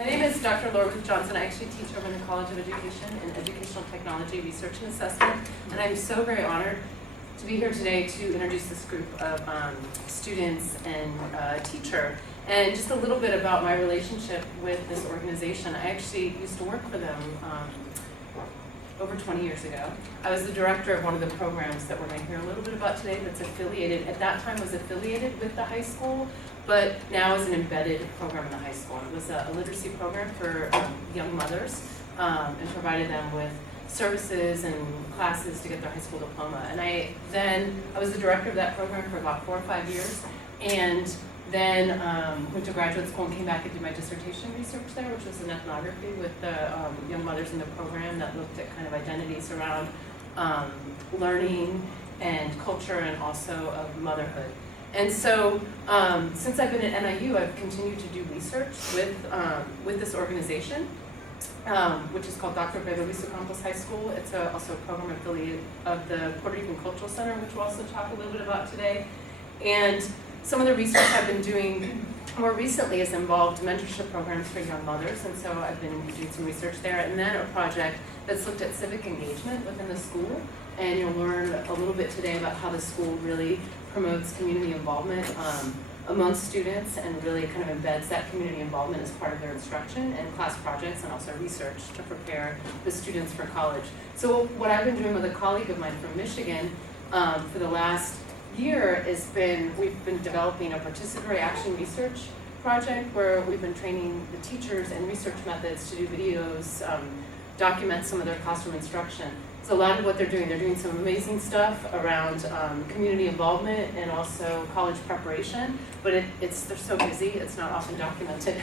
My name is Dr. Ruth Johnson. I actually teach over in the College of Education in Educational Technology Research and Assessment, and I'm so very honored to be here today to introduce this group of students and teacher, and just a little bit about my relationship with this organization. I actually used to work for them over 20 years ago. I was the director of one of the programs that we're going to hear a little bit about today that's affiliated, at that time was affiliated with the high school, but now is an embedded program in the high school. It was a literacy program for young mothers and provided them with services and classes to get their high school diploma. And I was the director of that program for about 4 or 5 years, and then went to graduate school and came back and did my dissertation research there, which was in ethnography with the young mothers in the program that looked at kind of identities around learning and culture and also of motherhood. And so since I've been at NIU, I've continued to do research with this organization, which is called Dr. Pedro Campos High School. It's also a program affiliate of the Puerto Rican Cultural Center, which we'll also talk a little bit about today. And some of the research I've been doing more recently has involved mentorship programs for young mothers, and so I've been doing some research there, and then a project that's looked at civic engagement within the school, and you'll learn a little bit today about how the school really promotes community involvement among students and really kind of embeds that community involvement as part of their instruction and class projects and also research to prepare the students for college. So what I've been doing with a colleague of mine from Michigan for the last year we've been developing a participatory action research project where we've been training the teachers and research methods to do videos, document some of their classroom instruction. So a lot of what they're doing some amazing stuff around community involvement and also college preparation, but they're so busy, it's not often documented.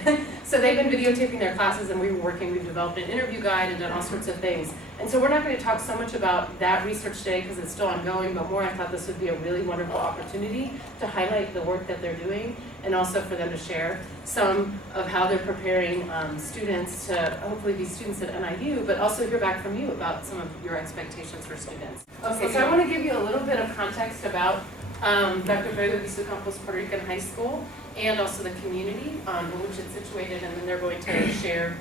So they've been videotaping their classes, and we've developed an interview guide and done all sorts of things. And so we're not going to talk so much about that research today because it's still ongoing, but more I thought this would be a really wonderful opportunity to highlight the work that they're doing and also for them to share some of how they're preparing students to hopefully be students at NIU, but also hear back from you about some of your expectations for students. Okay, so I want to give you a little bit of context about Dr. Pedro Campos Puerto Rican High School and also the community in which it's situated, and then they're going to share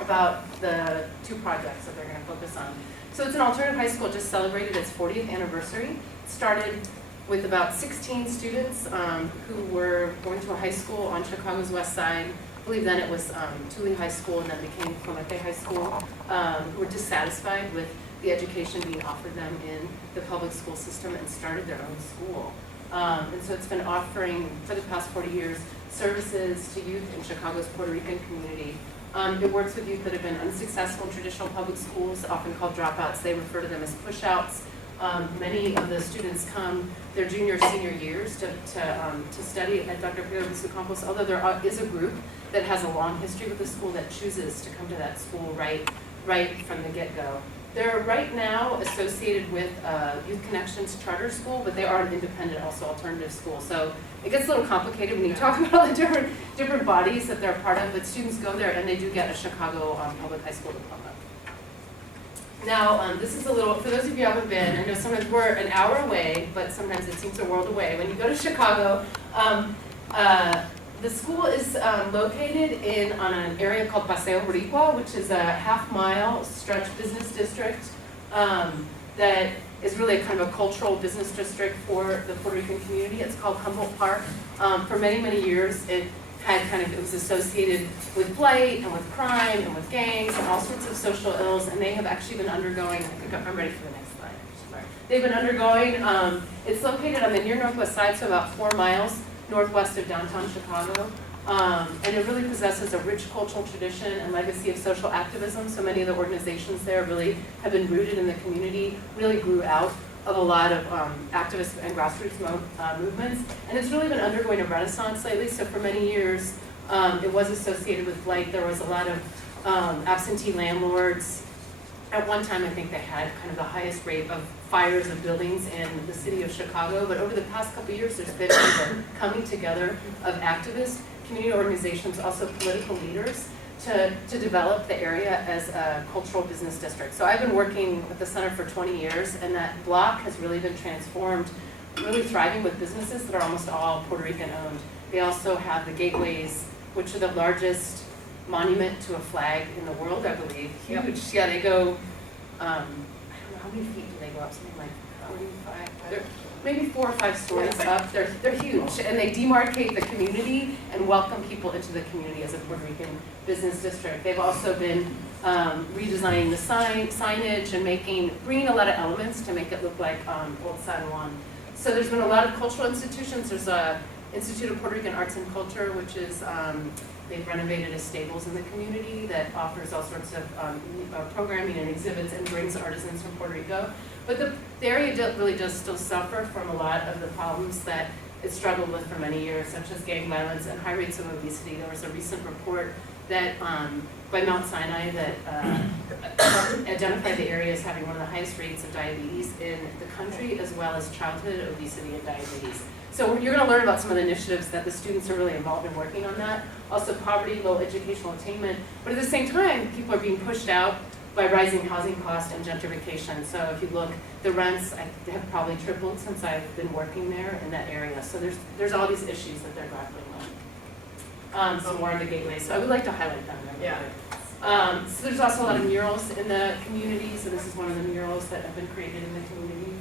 about the two projects that they're going to focus on. So it's an alternative high school, just celebrated its 40th anniversary. It started with about 16 students who were going to a high school on Chicago's west side. I believe then it was Tule High School and then became Comete High School, who were dissatisfied with the education being offered them in the public school system and started their own school. And so it's been offering, for the past 40 years, services to youth in Chicago's Puerto Rican community. It works with youth that have been unsuccessful in traditional public schools, often called dropouts. They refer to them as pushouts. Many of the students come their junior, senior years to study at Dr. Pedro Campos, although there is a group that has a long history with the school that chooses to come to that school right from the get-go. They're right now associated with Youth Connections Charter School, but they are an independent, also alternative school. So it gets a little complicated when you talk about all the different bodies that they're part of, but students go there and they do get a Chicago public high school diploma. Now, this is a little, for those of you who haven't been, I know sometimes we're an hour away, but sometimes it seems a world away. When you go to Chicago, the school is located on an area called Paseo Boricua, which is a half-mile stretch business district that is really kind of a cultural business district for the Puerto Rican community. It's called Humboldt Park. For many, many years, it was associated with blight and with crime and with gangs and all sorts of social ills, and they have actually been undergoing, I think I'm ready for the next slide. Sorry. They've been undergoing, it's located on the near northwest side, so about 4 miles northwest of downtown Chicago, and it really possesses a rich cultural tradition and legacy of social activism. So many of the organizations there really have been rooted in the community, really grew out of a lot of activist and grassroots movements, and it's really been undergoing a renaissance lately. So for many years, it was associated with blight. There was a lot of absentee landlords. At one time, I think they had kind of the highest rate of fires of buildings in the city of Chicago, but over the past couple of years, there's been a coming together of activists, community organizations, also political leaders, to develop the area as a cultural business district. So I've been working with the center for 20 years, and that block has really been transformed, really thriving with businesses that are almost all Puerto Rican owned. They also have the gateways, which are the largest monument to a flag in the world, I believe. Huge. Yep. Yeah, they go, I don't know, how many feet do they go up? Something like 45? They're maybe 4 or 5 stories up. They're huge, and they demarcate the community and welcome people into the community as a Puerto Rican business district. They've also been redesigning the signage and bringing a lot of elements to make it look like Old San Juan. So there's been a lot of cultural institutions. There's a Institute of Puerto Rican Arts and Culture, which is, they've renovated a stables in the community that offers all sorts of programming and exhibits and brings artisans from Puerto Rico. But the area really does still suffer from a lot of the problems that it struggled with for many years, such as gang violence and high rates of obesity. There was a recent report that by Mount Sinai that identified the area as having one of the highest rates of diabetes in the country, as well as childhood obesity and diabetes. So you're going to learn about some of the initiatives that the students are really involved in working on that. Also poverty, low educational attainment, but at the same time, people are being pushed out by rising housing costs and gentrification. So if you look, the rents have probably tripled since I've been working there in that area. So there's all these issues that they're grappling with. Some more on the gateway. So I would like to highlight them. Yeah. So there's also a lot of murals in the community. So this is one of the murals that have been created in the community.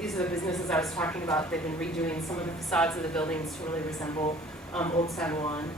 These are the businesses I was talking about. They've been redoing some of the facades of the buildings to really resemble Old San Juan.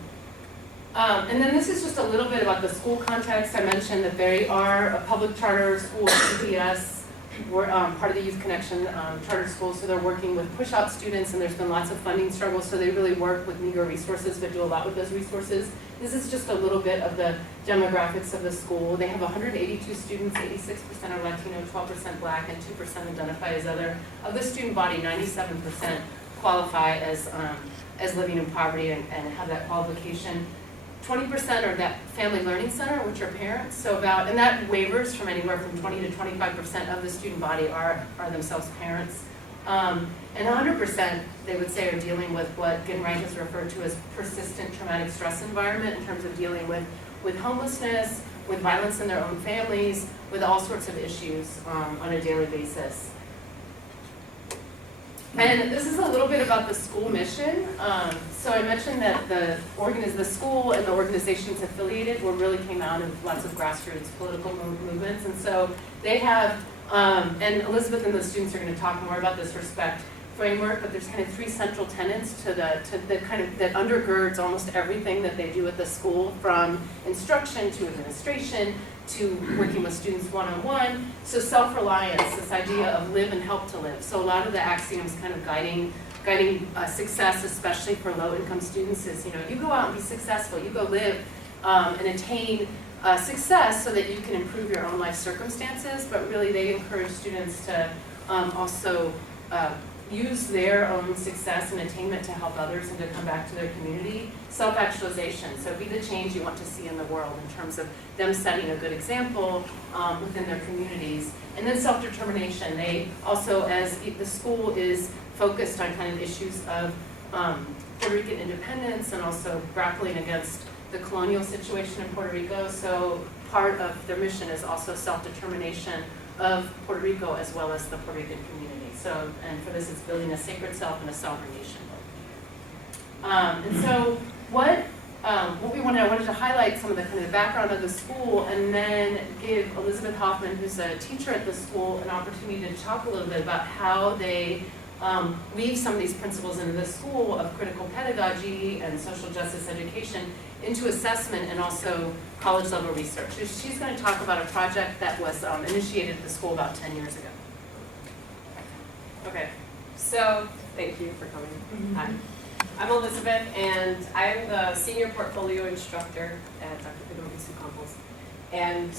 And then this is just a little bit about the school context. I mentioned that they are a public charter school, CPS. We're part of the Youth Connection charter school, so they're working with push-out students, and there's been lots of funding struggles, so they really work with meager resources, but do a lot with those resources. This is just a little bit of the demographics of the school. They have 182 students, 86% are Latino, 12% Black, and 2% identify as other. Of the student body, 97% qualify as living in poverty and have that qualification. 20% are that family learning center, which are parents. So and that wavers from anywhere from 20 to 25% of the student body are themselves parents. And 100%, they would say, are dealing with what Ginwright has referred to as persistent traumatic stress environment in terms of dealing with homelessness, with violence in their own families, with all sorts of issues on a daily basis. And this is a little bit about the school mission. So I mentioned that the school and the organizations affiliated really came out of lots of grassroots political movements. And so they have, and Elizabeth and the students are going to talk more about this respect framework, but there's kind of 3 central tenets to the kind of that undergirds almost everything that they do at the school, from instruction to administration to working with students one-on-one. So self-reliance, this idea of live and help to live. So a lot of the axioms kind of guiding success, especially for low-income students, is, you go out and be successful, you go live and attain success so that you can improve your own life circumstances, but really they encourage students to also use their own success and attainment to help others and to come back to their community. Self-actualization, so be the change you want to see in the world in terms of them setting a good example within their communities. And then self-determination. They also, as the school is focused on kind of issues of Puerto Rican independence and also grappling against the colonial situation in Puerto Rico, so part of their mission is also self-determination of Puerto Rico as well as the Puerto Rican community. So, and for this, it's building a sacred self and a sovereign nation. And so, I wanted to highlight some of the kind of background of the school, and then give Elizabeth Hoffman, who's a teacher at the school, an opportunity to talk a little bit about how they weave some of these principles into the school of critical pedagogy and social justice education into assessment and also college level research. So she's going to talk about a project that was initiated at the school about 10 years ago. Okay, so thank you for coming. Mm-hmm. Hi, I'm Elizabeth, and I'm the senior portfolio instructor at Dr. Pedro Campos. And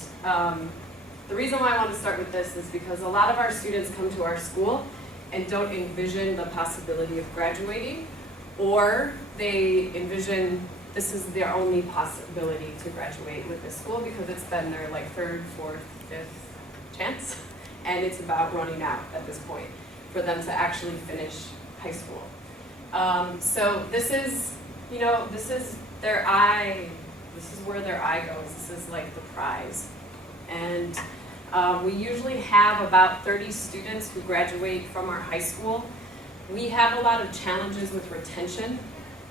the reason why I want to start with this is because a lot of our students come to our school and don't envision the possibility of graduating, or they envision this is their only possibility to graduate with this school because it's been their like 3rd, 4th, 5th chance, and it's about running out at this point for them to actually finish high school. So this is, this is their eye, this is where their eye goes. This is like the prize. And we usually have about 30 students who graduate from our high school. We have a lot of challenges with retention.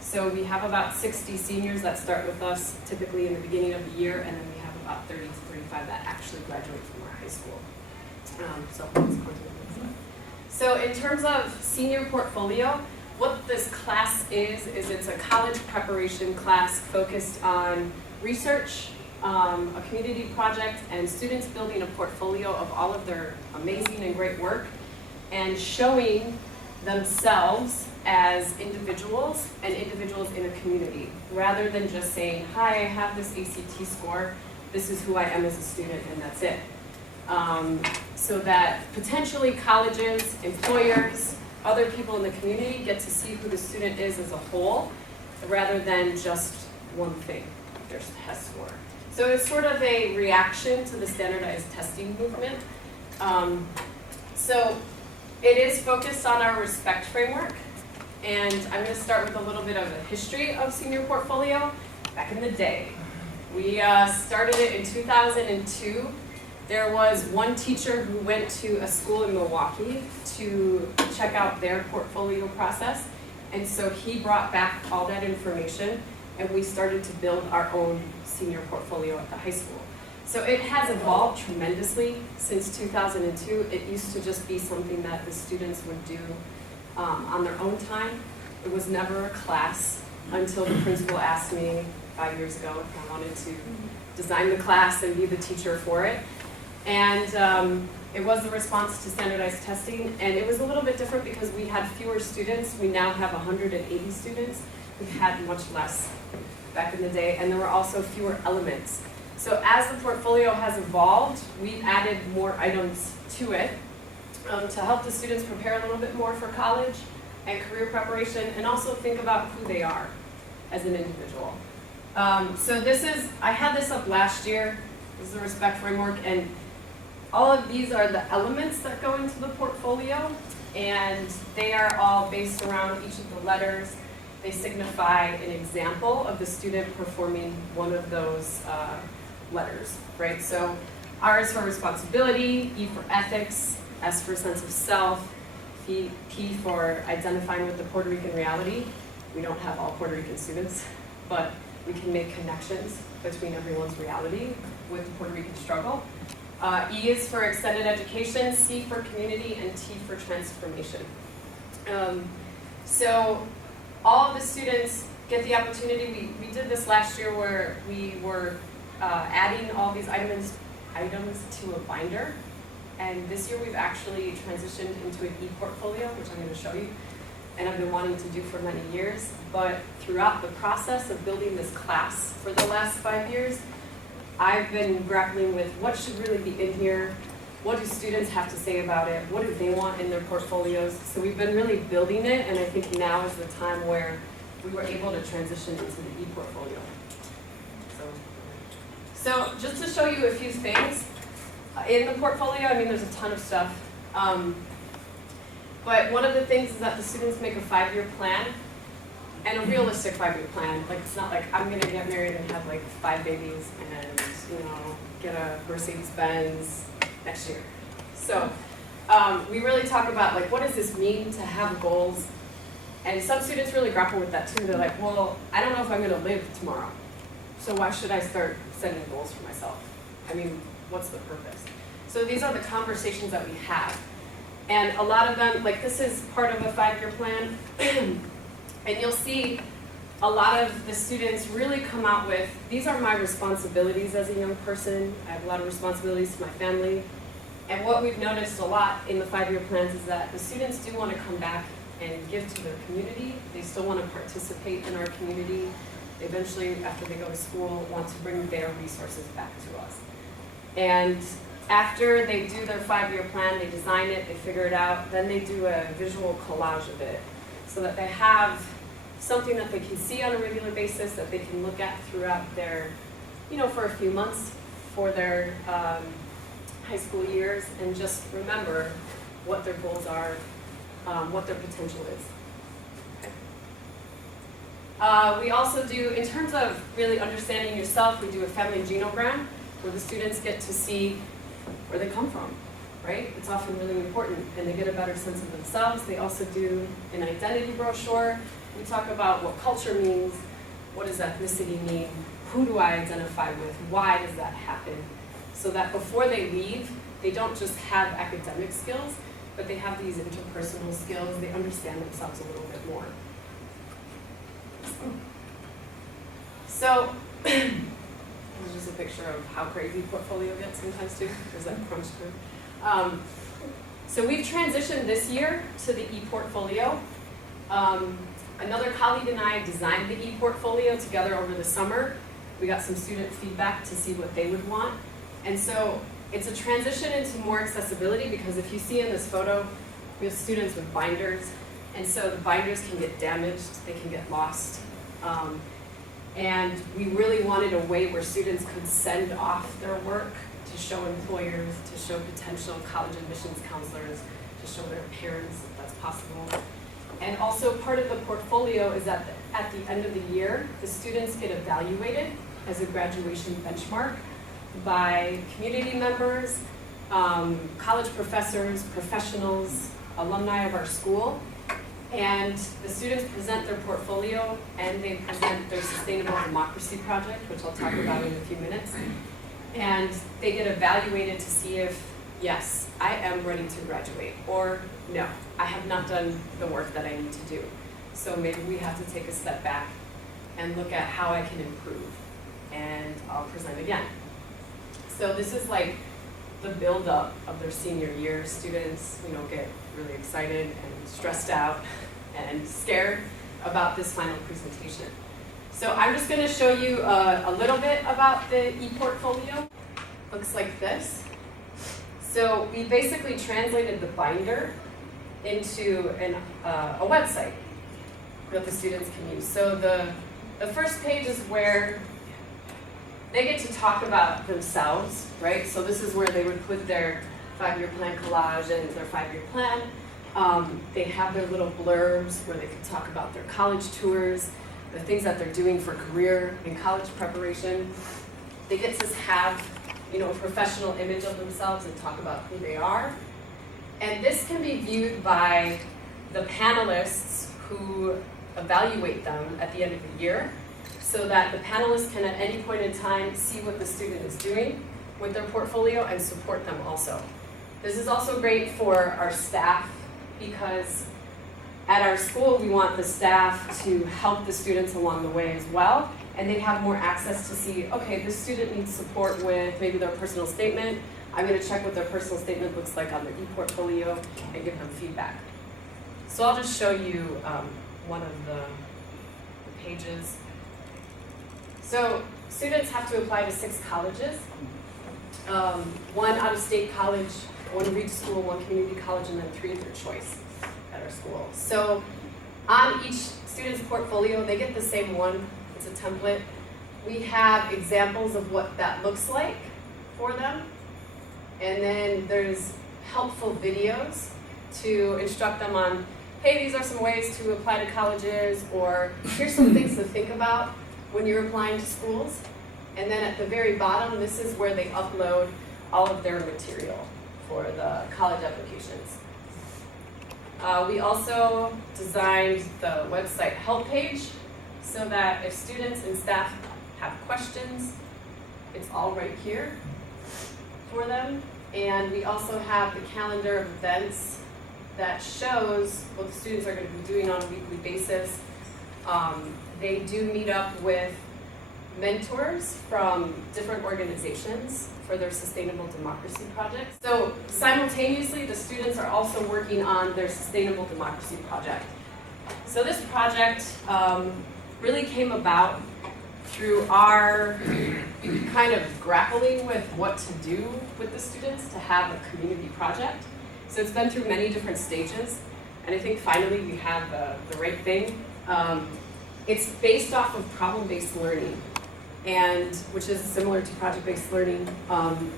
So we have about 60 seniors that start with us typically in the beginning of the year, and then we have about 30 to 35 that actually graduate from our high school. So in terms of senior portfolio, what this class is it's a college preparation class focused on research, a community project, and students building a portfolio of all of their amazing and great work and showing themselves as individuals and individuals in a community, rather than just saying, hi, I have this ACT score, this is who I am as a student, and that's it. So that potentially colleges, employers, other people in the community get to see who the student is as a whole, rather than just one thing, their test score. So it's sort of a reaction to the standardized testing movement. So it is focused on our respect framework, and I'm going to start with a little bit of a history of senior portfolio. Back in the day, we started it in 2002. There was one teacher who went to a school in Milwaukee to check out their portfolio process, and so he brought back all that information, and we started to build our own senior portfolio at the high school. So it has evolved tremendously since 2002. It used to just be something that the students would do on their own time. It was never a class until the principal asked me 5 years ago if I wanted to design the class and be the teacher for it. And it was the response to standardized testing, and it was a little bit different because we had fewer students. We now have 180 students. We had much less back in the day, and there were also fewer elements. So as the portfolio has evolved, we've added more items to it to help the students prepare a little bit more for college and career preparation, and also think about who they are as an individual. So I had this up last year. This is the respect framework, and all of these are the elements that go into the portfolio, and they are all based around each of the letters. They signify an example of the student performing one of those letters, right? So R is for responsibility, E for ethics, S for sense of self, P for identifying with the Puerto Rican reality. We don't have all Puerto Rican students, but we can make connections between everyone's reality with the Puerto Rican struggle. E is for extended education, C for community, and T for transformation. So all of the students get the opportunity. We did this last year where we were adding all these items to a binder. And this year we've actually transitioned into an e-portfolio, which I'm going to show you. And I've been wanting to do for many years. But throughout the process of building this class for the last 5 years, I've been grappling with what should really be in here, what do students have to say about it, what do they want in their portfolios. So we've been really building it, and I think now is the time where we were able to transition into the e-portfolio. So just to show you a few things, in the portfolio, I mean, there's a ton of stuff. But one of the things is that the students make a 5-year plan, and a realistic 5-year plan. Like, it's not like I'm gonna get married and have like 5 babies and, get a Mercedes-Benz next year. So we really talk about like, what does this mean to have goals? And some students really grapple with that too. They're like, well, I don't know if I'm gonna live tomorrow. So why should I start setting goals for myself? I mean, what's the purpose? So these are the conversations that we have. And a lot of them, like this is part of a 5-year plan. And you'll see a lot of the students really come out with, these are my responsibilities as a young person. I have a lot of responsibilities to my family. And what we've noticed a lot in the 5-year plans is that the students do want to come back and give to their community. They still want to participate in our community. They eventually, after they go to school, want to bring their resources back to us. And after they do their 5-year plan, they design it, they figure it out, then they do a visual collage of it so that they have something that they can see on a regular basis, that they can look at throughout their, for a few months for their high school years, and just remember what their goals are, what their potential is. Okay. We also do, in terms of really understanding yourself, we do a family genogram where the students get to see where they come from. right? It's often really important, and they get a better sense of themselves. They also do an identity brochure. We talk about what culture means, what does ethnicity mean, who do I identify with, why does that happen, so that before they leave, they don't just have academic skills, but they have these interpersonal skills. They understand themselves a little bit more. So, this is just a picture of how crazy portfolio gets sometimes too. There's that crunch through. So we've transitioned this year to the e-portfolio. Another colleague and I designed the e-portfolio together over the summer. We got some student feedback to see what they would want. And so it's a transition into more accessibility, because if you see in this photo, we have students with binders. And so the binders can get damaged, they can get lost. And we really wanted a way where students could send off their work to show employers, to show potential college admissions counselors, to show their parents if that's possible. And also part of the portfolio is that at the end of the year, the students get evaluated as a graduation benchmark by community members, college professors, professionals, alumni of our school. And the students present their portfolio and they present their sustainable democracy project, which I'll talk about in a few minutes. And they get evaluated to see if, yes, I am ready to graduate, or no, I have not done the work that I need to do. So maybe we have to take a step back and look at how I can improve. And I'll present again. So this is like the build-up of their senior year. Students, get really excited and stressed out and scared about this final presentation. So I'm just going to show you a little bit about the e-portfolio. Looks like this. So we basically translated the binder into a website that the students can use. So the first page is where they get to talk about themselves, right? So this is where they would put their 5-year plan collage and their 5-year plan. They have their little blurbs where they can talk about their college tours, the things that they're doing for career and college preparation. They get to have, a professional image of themselves and talk about who they are. And this can be viewed by the panelists who evaluate them at the end of the year, so that the panelists can at any point in time see what the student is doing with their portfolio and support them also. This is also great for our staff, because at our school we want the staff to help the students along the way as well, and they have more access to see, okay, this student needs support with maybe their personal statement. I'm going to check what their personal statement looks like on their e-portfolio and give them feedback. So I'll just show you one of the pages. So students have to apply to 6 colleges, 1 out-of-state college, 1 Reed school, 1 community college, and then 3 of their choice at our school. So on each student's portfolio, they get the same one. It's a template. We have examples of what that looks like for them. And then there's helpful videos to instruct them on, hey, these are some ways to apply to colleges, or here's some things to think about when you're applying to schools. And then at the very bottom, this is where they upload all of their material for the college applications. We also designed the website help page so that if students and staff have questions, it's all right here for them. And we also have the calendar of events that shows what the students are going to be doing on a weekly basis. They do meet up with mentors from different organizations for their sustainable democracy projects. So simultaneously, the students are also working on their sustainable democracy project. So this project really came about through our kind of grappling with what to do with the students to have a community project. So it's been through many different stages, and I think finally we have the right thing. It's based off of problem-based learning, and which is similar to project-based learning.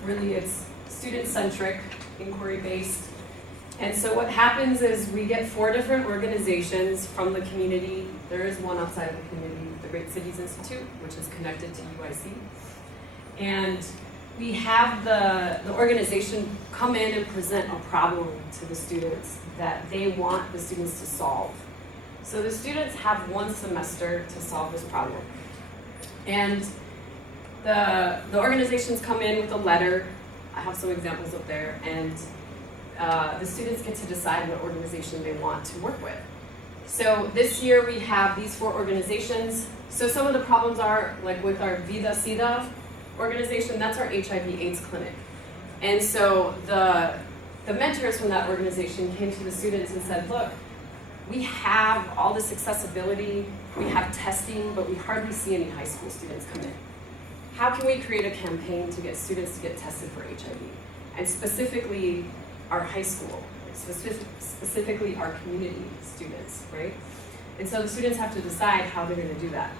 Really, it's student-centric, inquiry-based. And so what happens is we get 4 different organizations from the community. There is one outside of the community, the Great Cities Institute, which is connected to UIC. And we have the organization come in and present a problem to the students that they want the students to solve. So the students have 1 semester to solve this problem. And the organizations come in with a letter. I have some examples up there, and the students get to decide what organization they want to work with. So this year we have these 4 organizations. So some of the problems are, like with our Vida Sida organization, that's our HIV/AIDS clinic. And so the mentors from that organization came to the students and said, look, we have all this accessibility, we have testing, but we hardly see any high school students come in. How can we create a campaign to get students to get tested for HIV? And specifically our high school, specifically our community students, right? And so the students have to decide how they're gonna do that.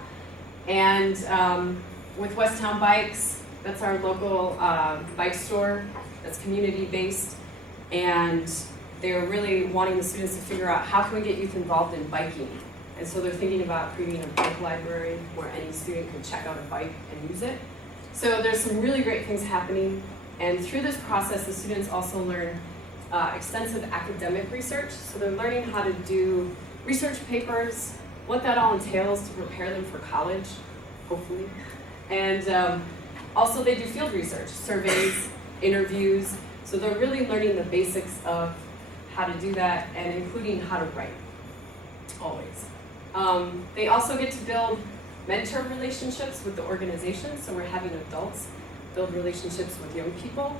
And with Westtown Bikes, that's our local bike store that's community-based, and they're really wanting the students to figure out how can we get youth involved in biking. And so they're thinking about creating a bike library where any student can check out a bike and use it. So there's some really great things happening, and through this process, the students also learn extensive academic research. So they're learning how to do research papers, what that all entails to prepare them for college, hopefully. And also they do field research, surveys, interviews. So they're really learning the basics of how to do that, and including how to write, always. They also get to build mentor relationships with the organization. So we're having adults build relationships with young people.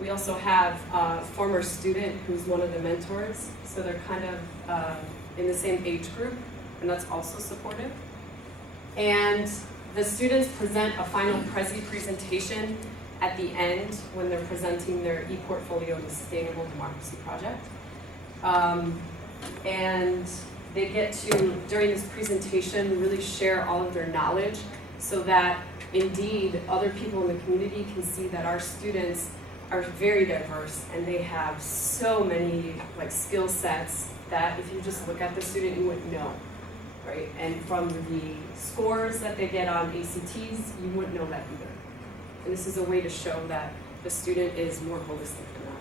We also have a former student who's one of the mentors. So they're kind of in the same age group, and that's also supportive. And the students present a final presentation at the end when they're presenting their e-portfolio of the Sustainable Democracy Project. And they get to, during this presentation, really share all of their knowledge so that indeed other people in the community can see that our students are very diverse and they have so many skill sets that if you just look at the student, you wouldn't know, right? And from the scores that they get on ACTs, you wouldn't know that either. And this is a way to show that the student is more holistic than that.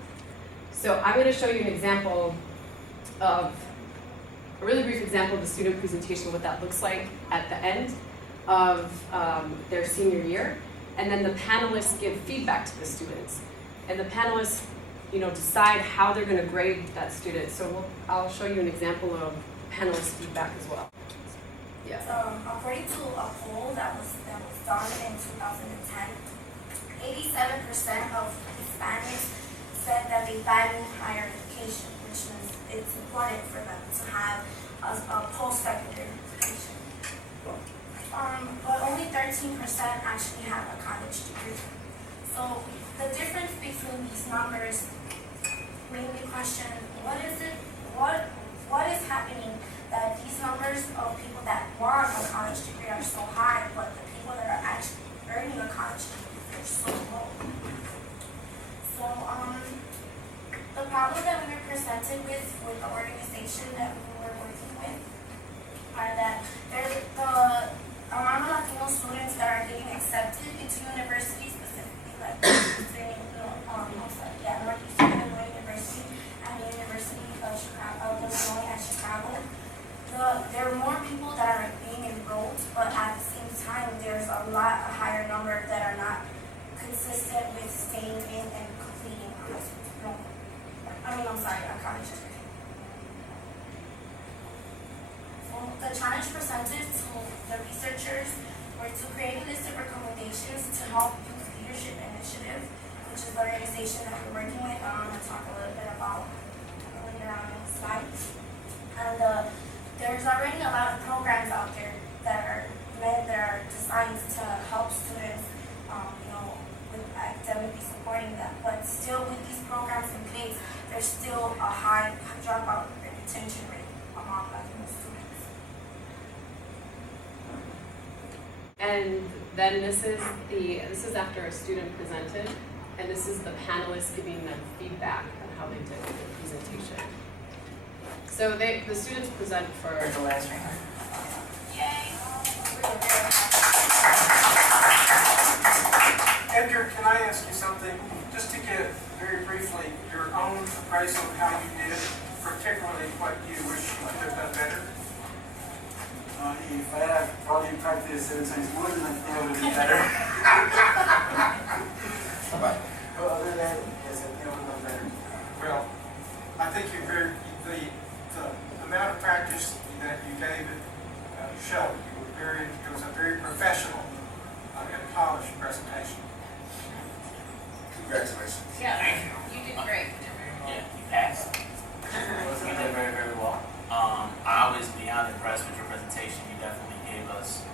So I'm going to show you an example of, a really brief example of the student presentation, what that looks like at the end of their senior year. And then the panelists give feedback to the students. And the panelists, decide how they're going to grade that student. So I'll show you an example of panelist feedback as well. Yes. According to a poll that was done in 2010, 87% of Hispanics said that they value higher education, which means it's important for them to have a post-secondary education. But only 13% actually have a college degree. So the difference between these numbers made me question, what is happening that these numbers of people that want a college degree are so high, but the people that are actually earning a college degree are so low. So the problem that we were presented with the organization that we were working with are that there's the amount of Latino students that are getting accepted into universities, specifically like Northeastern Illinois University and the University of Illinois at Chicago. There are more people that are being enrolled, but at the same time, there's a higher number that are not consistent with staying in and completing a high school diploma. A college degree. So the challenge presented to the researchers were to create a list of recommendations to help Youth Leadership Initiative, which is the organization that we're working with. I'm going to talk a little bit about later on in the slides. And there's already a lot of programs out there that are designed to help students, with academically supporting them. But still, with these programs in place, there's still a high dropout and retention rate among Latino students. And then this is after a student presented, and this is the panelists giving them feedback on how they did with the presentation. So the students present for the last round. Yay! Edgar, can I ask you something? Just to get very briefly your own appraisal of how you did, particularly what you wish you could have done better. If I had probably practiced 7 times more, then I'd be able to do better. But other than that, yes, I think I would have done better. Well, I think you very the amount of practice that you gave it showed. You were it was a very professional and polished presentation. Congratulations. Yeah, you did great. Yeah, you passed. You did very, very well. I was beyond impressed with your presentation. You definitely gave us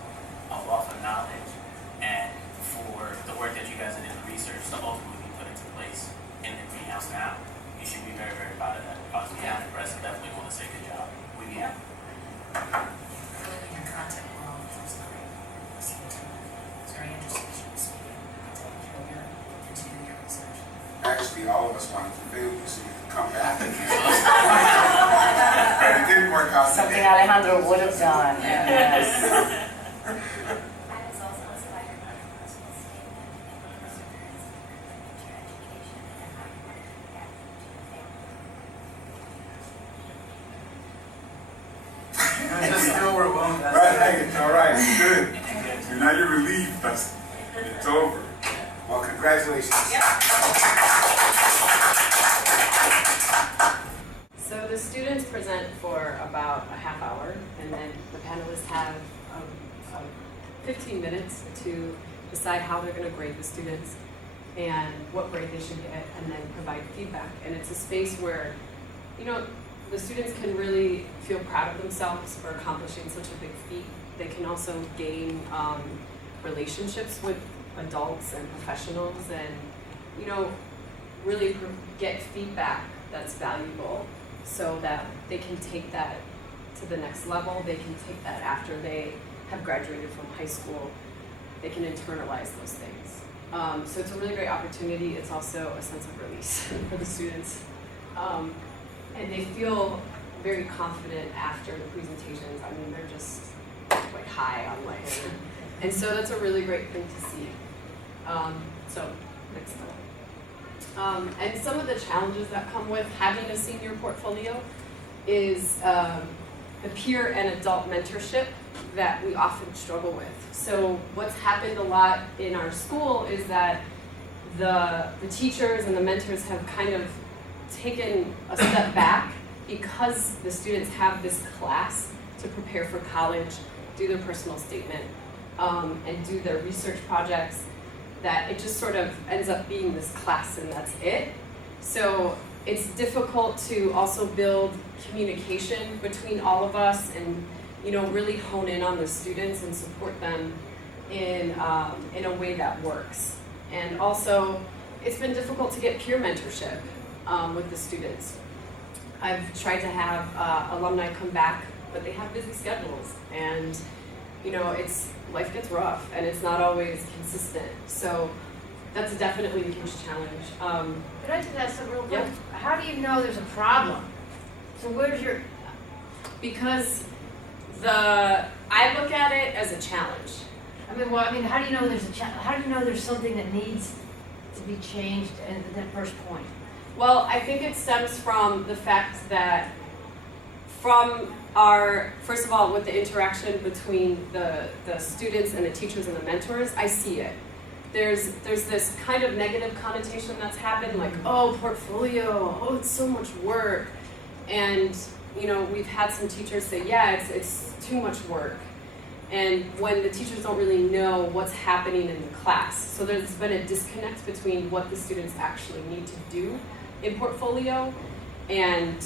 a wealth of knowledge, and for the work that you guys did in the research to ultimately be put into place in the greenhouse now, you should be very, very proud of that. I was beyond impressed and definitely want to say good job. We get it. Really, your content alone was great. Listening to it. It's very interesting as you were speaking. I think it's really good. Continue your research. Actually, all of us wanted to fail you so you could come back. But it didn't work out. Something Alejandro would have done. Yes. I was also inspired by your personal statement and perseverance in your education and how you want to give back to your family. Just still overwhelmed. Right, all right, good. So now you're relieved, but it's over. Well, congratulations. So the students present for about a half hour, and then the panelists have 15 minutes to decide how they're going to grade the students and what grade they should get, and then provide feedback. And it's a space where, you know, the students can really feel proud of themselves for accomplishing such a big feat. They can also gain relationships with adults and professionals, and, you know, really get feedback that's valuable, so that they can take that to the next level. They can take that after they have graduated from high school. They can internalize those things. So it's a really great opportunity. It's also a sense of release for the students. And they feel very confident after the presentations. I mean, they're just like high on life. And so that's a really great thing to see. So next slide. And some of the challenges that come with having a senior portfolio is the peer and adult mentorship that we often struggle with. So what's happened a lot in our school is that the teachers and the mentors have kind of taken a step back because the students have this class to prepare for college, do their personal statement, and do their research projects, that it just sort of ends up being this class and that's it. So it's difficult to also build communication between all of us and, you know, really hone in on the students and support them in a way that works. And also, it's been difficult to get peer mentorship with the students. I've tried to have alumni come back, but they have busy schedules, and, you know, life gets rough and it's not always consistent. So that's definitely a huge challenge. Could I just ask something real quick? Yeah. How do you know there's a problem? So where's your, Because I look at it as a challenge. how do you know there's how do you know there's something that needs to be changed at that first point? Well, I think it stems from the fact that first of all, with the interaction between the students and the teachers and the mentors, I see it. There's this kind of negative connotation that's happened, like, oh, portfolio, oh, it's so much work. And, you know, we've had some teachers say, yeah, it's too much work. And when the teachers don't really know what's happening in the class. So there's been a disconnect between what the students actually need to do in portfolio and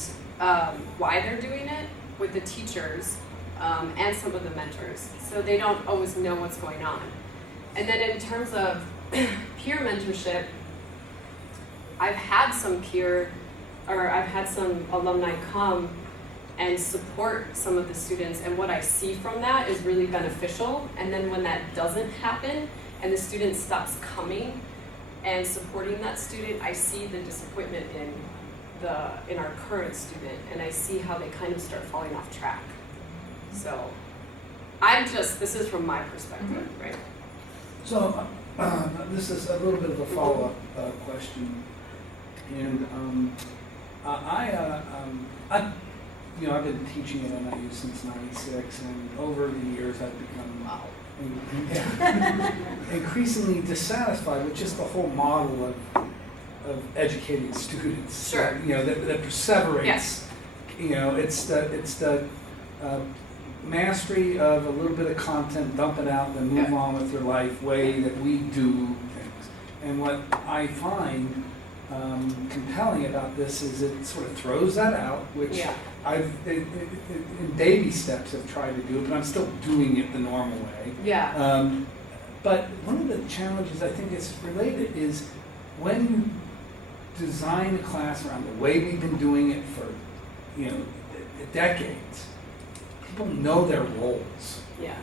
why they're doing it with the teachers and some of the mentors. So they don't always know what's going on. And then in terms of peer mentorship, I've had some alumni come and support some of the students, and what I see from that is really beneficial. And then when that doesn't happen and the student stops coming and supporting that student, I see the disappointment in our current student, and I see how they kind of start falling off track. So this is from my perspective, right? So This is a little bit of a follow-up question, and I've been teaching at NIU since '96, and over the years I've become increasingly dissatisfied with just the whole model of educating students. Sure. That perseverates. Yes. It's the mastery of a little bit of content, dump it out, then move on with your life, way that we do things. And what I find compelling about this is it sort of throws that out, which I've in baby steps have tried to do it, but I'm still doing it the normal way. Yeah. But one of the challenges I think is related is when you design a class around the way we've been doing it for decades. People know their roles. Yeah.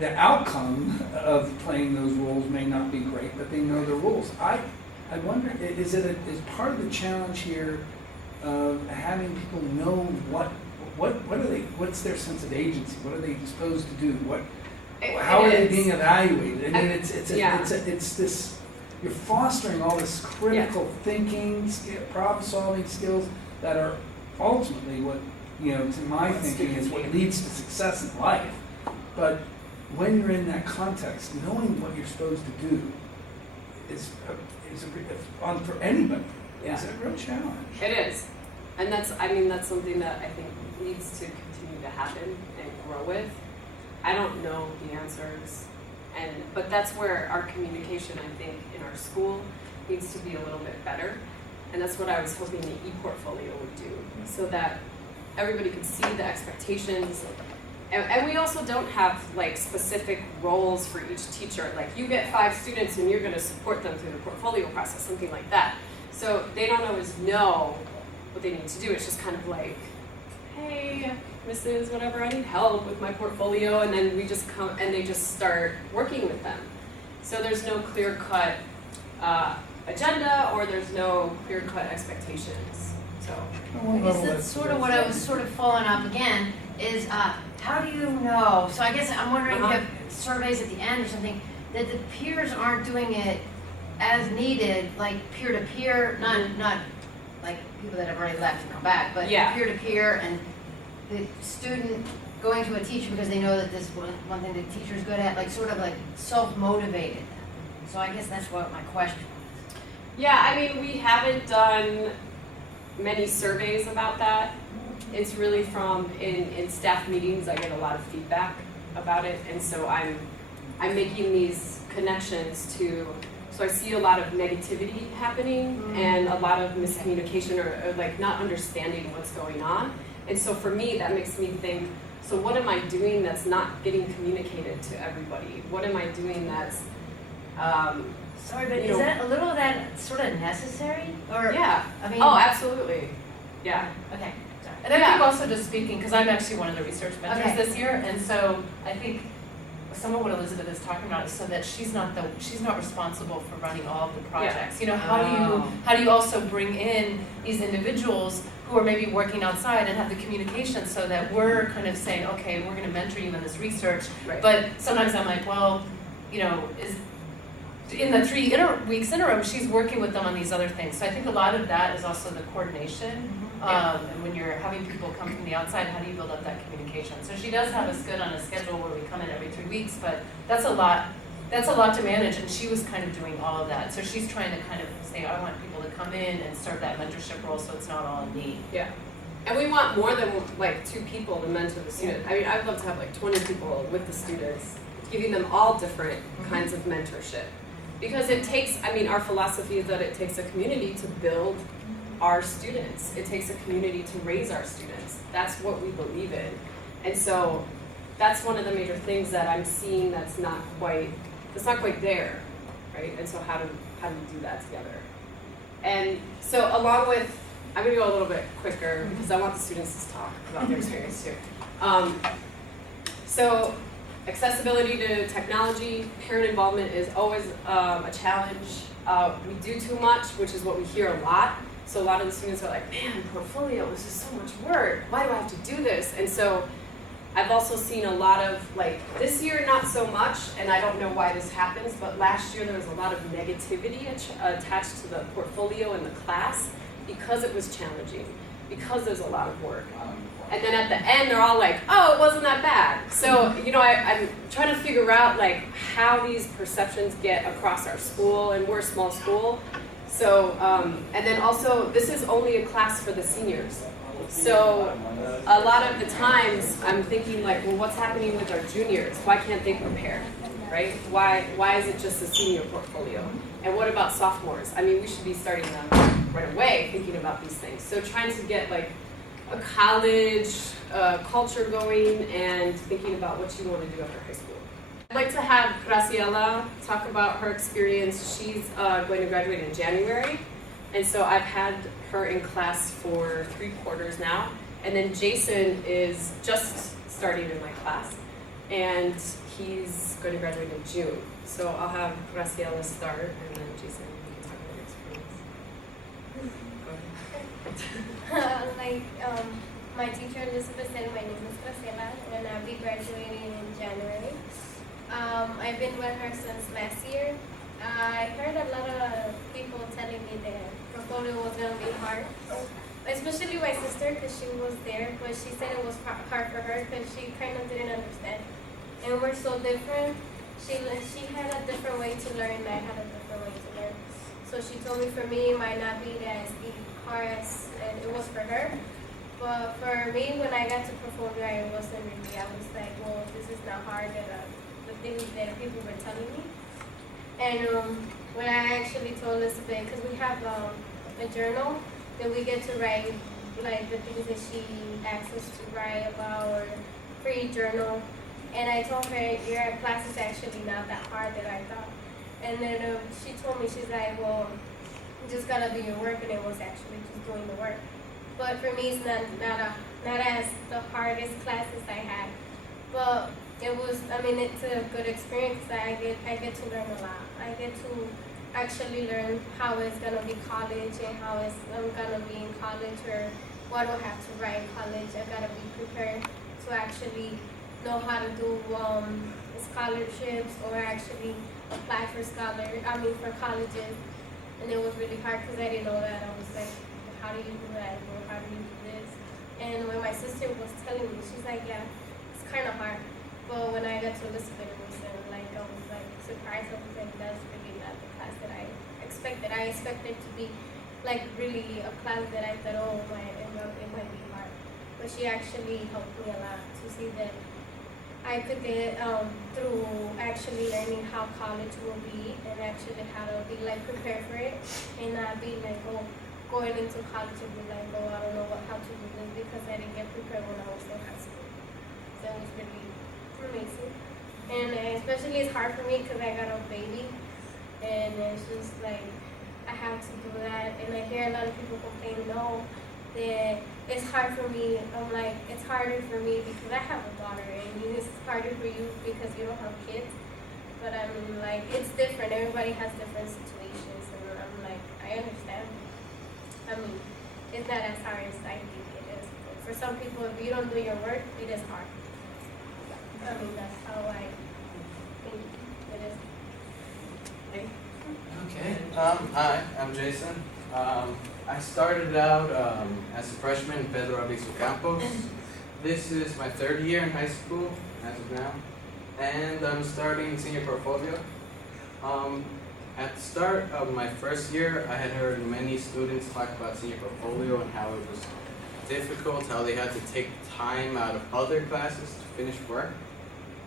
The outcome of playing those roles may not be great, but they know the rules. I wonder, is part of the challenge here of having people know what's their sense of agency? What are they supposed to do? How are they being evaluated? I mean, it's this. You're fostering all this critical thinking, problem-solving skills that are ultimately what, to my thinking, is what leads to success in life. But when you're in that context, knowing what you're supposed to do is for anybody. It's a real challenge. It is, and that's something that I think needs to continue to happen and grow with. I don't know the answers. But that's where our communication, I think, in our school needs to be a little bit better. And that's what I was hoping the e-portfolio would do, so that everybody could see the expectations. And we also don't have specific roles for each teacher. Like, you get 5 students and you're going to support them through the portfolio process, something like that. So they don't always know what they need to do. It's just kind of like, hey, Mrs. Whatever, I need help with my portfolio, and then we just come and they just start working with them. So there's no clear-cut agenda, or there's no clear-cut expectations. So I guess that's sort of what I was sort of following up again, is how do you know? So I guess I'm wondering if you have surveys at the end or something, that the peers aren't doing it as needed, like peer-to-peer, not like people that have already left and come back, but peer-to-peer, and the student going to a teacher because they know that this one thing the teacher's good at, sort of self-motivated. So I guess that's what my question was. Yeah, I mean, we haven't done many surveys about that. It's really from in staff meetings, I get a lot of feedback about it, and so I'm making these connections to. So I see a lot of negativity happening and a lot of miscommunication or not understanding what's going on. And so for me, that makes me think, so what am I doing that's not getting communicated to everybody? What am I doing that's, Sorry, but is that a little of that sort of necessary? Or oh, absolutely. Yeah. Okay. Sorry. And I think also just speaking, because I'm actually one of the research mentors this year, and so I think some of what Elizabeth is talking about is so that she's not responsible for running all of the projects. How do you also bring in these individuals who are maybe working outside and have the communication, so that we're kind of saying, okay, we're going to mentor you in this research. Right. But sometimes I'm like, well, is in the 3 weeks interim, she's working with them on these other things. So I think a lot of that is also the coordination. And when you're having people come from the outside, how do you build up that communication? So she does have us good on a schedule where we come in every 3 weeks, but that's a lot to manage, and she was kind of doing all of that. So she's trying to kind of say, I want people to come in and serve that mentorship role, so it's not all me. Yeah. And we want more than 2 people to mentor the student. I mean, I'd love to have 20 people with the students, giving them all different kinds of mentorship. Because it takes, our philosophy is that it takes a community to build our students. It takes a community to raise our students. That's what we believe in. And so that's one of the major things that I'm seeing that's not quite there, right? And so how do we do that together? And so along with, I'm gonna go a little bit quicker because I want the students to talk about their experience too. So accessibility to technology, parent involvement is always a challenge. We do too much, which is what we hear a lot. So a lot of the students are like, man, portfolio, this is so much work. Why do I have to do this? And so I've also seen a lot of, like, this year not so much, and I don't know why this happens, but last year there was a lot of negativity attached to the portfolio in the class because it was challenging, because there's a lot of work. And then at the end, they're all like, oh, it wasn't that bad. So, you know, I'm trying to figure out, like, how these perceptions get across our school, and we're a small school. So, and then also, this is only a class for the seniors. So, a lot of the times, I'm thinking, like, well, what's happening with our juniors? Why can't they prepare, right? Why is it just a senior portfolio? And what about sophomores? I mean, we should be starting them right away, thinking about these things. So, trying to get, like, a college culture going and thinking about what you want to do after high school. I'd like to have Graciela talk about her experience. She's going to graduate in January, and so I've had her in class for 3 quarters now. And then Jason is just starting in my class, and he's going to graduate in June. So I'll have Graciela start, and then Jason can talk about your experience. Go ahead. My teacher Elizabeth said, my name is Graciela, and I'll be graduating in January. I've been with her since last year. I heard a lot of people telling me that portfolio was going to be hard, especially my sister, because she was there, but she said it was hard for her because she kind of didn't understand. And we're so different. She had a different way to learn, and I had a different way to learn. So she told me for me, it might not be as hard as it was for her. But for me, when I got to portfolio, I wasn't really, I was like, well, this is not hard, the things that people were telling me. And when I actually told Elizabeth, because we have a journal that we get to write, like the things that she asks us to write about, or free journal. And I told her, your class is actually not that hard that I thought. And then she told me, she's like, well, you just gotta do your work, and it was actually just doing the work. But for me, it's not as the hardest classes I had. But it was, I mean, it's a good experience because I get to learn a lot. I get to actually learn how it's gonna be college, and how I'm gonna be in college, or what I'll have to write in college. I gotta be prepared to actually know how to do scholarships, or actually apply for for colleges. And it was really hard because I didn't know that. I was like, how do you do that, or how do you do this? And when my sister was telling me, she's like, yeah, it's kind of hard. But when I got to Elizabeth, it was like, I was like surprised. I was like, that's really not the class that I expected. I expected to be like really a class that I thought, oh, it might be hard. But she actually helped me a lot to see that I could get through actually learning how college will be, and actually how to be like prepared for it, and not be like, oh, going into college and be like, oh, I don't know how to do this, because I didn't get prepared when I was in high school. So it was really amazing. And especially it's hard for me because I got a baby, and it's just like, I have to do that. And I hear a lot of people complain, no, that it's hard for me. I'm like, it's harder for me because I have a daughter, and it's harder for you because you don't have kids. But I'm like, it's different. Everybody has different situations, and I'm like, I understand. I mean, it's not as hard as I think it is. But for some people, if you don't do your work, it is hard. I mean, that's how I think it is. Okay. Hi, I'm Jason. I started out as a freshman in Pedro, Albizu, Campos. This is my 3rd year in high school as of now, and I'm starting senior portfolio. At the start of my 1st year, I had heard many students talk about senior portfolio and how it was difficult, how they had to take time out of other classes to finish work.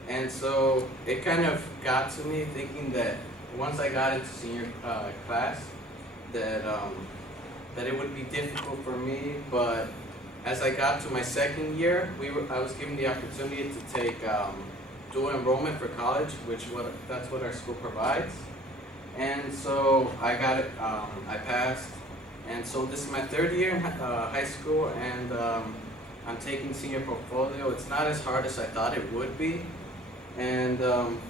And so it kind of got to me thinking that once I got into senior class, that it would be difficult for me. But as I got to my 2nd year, I was given the opportunity to take dual enrollment for college, that's what our school provides. And so I got it, I passed. And so this is my 3rd year in high school, and I'm taking senior portfolio. It's not as hard as I thought it would be. And